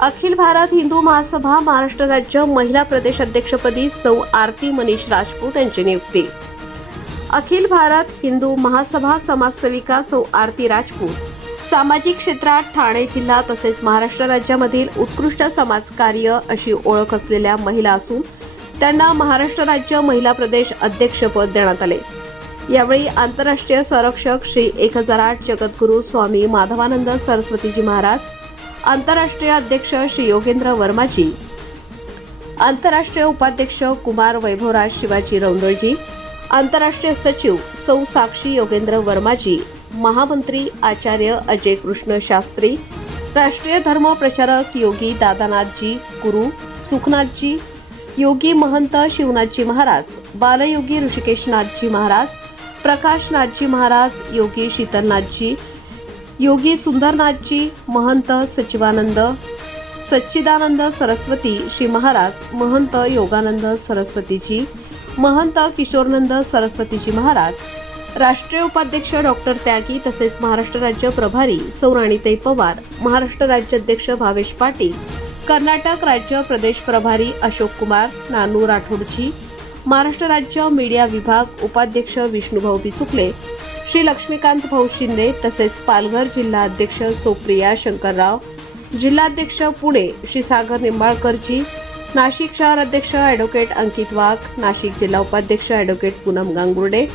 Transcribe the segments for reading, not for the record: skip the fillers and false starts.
अखिल भारत हिंदू महासभा महाराष्ट्र राज्य महिला प्रदेश अध्यक्षपदी सौ आरती मनीष राजपूत यांची नियुक्ती। अखिल भारत हिंदू महासभा समाजसेविका सौ आरती राजपूत सामाजिक क्षेत्रात ठाणे जिल्हा तसेच महाराष्ट्र राज्यामधील उत्कृष्ट समाजकार्य अशी ओळख असलेल्या महिला असून त्यांना महाराष्ट्र राज्य महिला प्रदेश अध्यक्षपद देण्यात आले। यावेळी आंतरराष्ट्रीय संरक्षक श्री 1008 जगद्गुरू स्वामी माधवानंद सरस्वतीजी महाराज, आंतरराष्ट्रीय अध्यक्ष श्री योगेंद्र वर्माजी, आंतरराष्ट्रीय उपाध्यक्ष कुमार वैभवराज शिवाजी रौंदळजी, आंतरराष्ट्रीय सचिव सौ साक्षी योगेंद्र वर्माजी, महामंत्री आचार्य अजय कृष्ण शास्त्री, राष्ट्रीय धर्म प्रचारक योगी दादानाथजी गुरु सुखनाथजी, योगी महंत शिवनाथजी महाराज, बालयोगी ऋषिकेशनाथजी महाराज, प्रकाशनाथजी महाराज, योगी शीतलनाथजी, योगी सुंदरनाथजी, महंत सच्चिदानंद सरस्वती श्री महाराज, महंत योगानंद सरस्वतीजी, महंत किशोरनंद सरस्वतीजी महाराज, राष्ट्रीय उपाध्यक्ष डॉक्टर त्यागी तसेच महाराष्ट्र राज्य प्रभारी सौ राणीताई पवार, महाराष्ट्र राज्याध्यक्ष भावेश पाटील, कर्नाटक राज्य प्रदेश प्रभारी अशोक कुमार नानू राठोडजी, महाराष्ट्र राज्य मीडिया विभाग उपाध्यक्ष विष्णुभाऊ बिचुकले, श्री लक्ष्मीकांत भाऊ शिंदे तसेच पालघर जिल्हा अध्यक्ष सोप्रिया शंकरराव, जिल्हाध्यक्ष पुणे श्री सागर निंबाळकरजी, नाशिक शहर अध्यक्ष ॲडव्होकेट अंकित वाघ, नाशिक जिल्हा उपाध्यक्ष ॲडव्होकेट पूनम गांगुर्डे,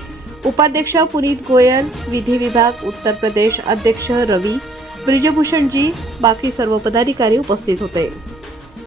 उपाध्यक्ष पुनीत गोयल, विधी विभाग उत्तर प्रदेश अध्यक्ष रवी ब्रिजभूषणजी, बाकी सर्व पदाधिकारी उपस्थित होते।